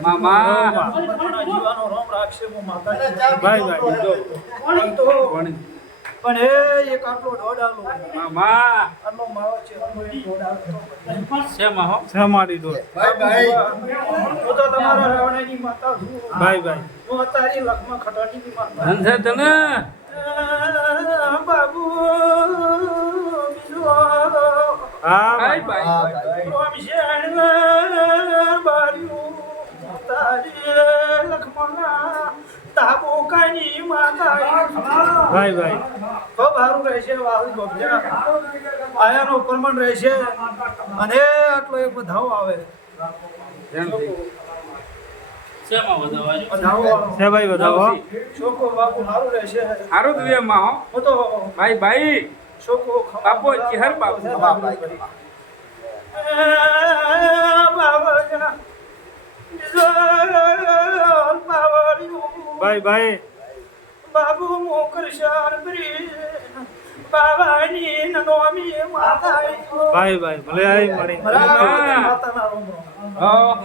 મામા જીવાનો રોમ રાખશે હું માતાજી ભાઈ ભાઈ જો પણ એ એક આટલો ઢોડાલો મામા આટલો માવો છે આટલો એક ઢોડાલો શેમાં હો શેમાડી દો હું તો તમારા રાવણાની માતા છું ભાઈ ભાઈ હું તારી લખમાં ખટાડીની માતા ધંધે તને બાબુ બીજો હા ભાઈ ભાઈ રોમ શેણ બાર્યું તારી લખમના તાબો કાની માતા ભાઈ ભાઈ ખૂબ સારું રહેશે વાહુ ગોભ્યા આયાનો પરમણ રહેશે અને આટલો એક બધાઓ આવે શેમાં વધાવાજો બધાઓ શે ભાઈ વધાવો છોકો બાપુ સારું રહેશે હારું દુએ માં હો હું તો ભાઈ ભાઈ છોકો બાપુ ચિહર બાપુ બાબા ભાઈ ભાઈ બાબુ મોકરશાન પ્રી બાવાની નોમી માતાઈ ભાઈ ભાઈ ભલે આઈ મળી માતાના રોમ હા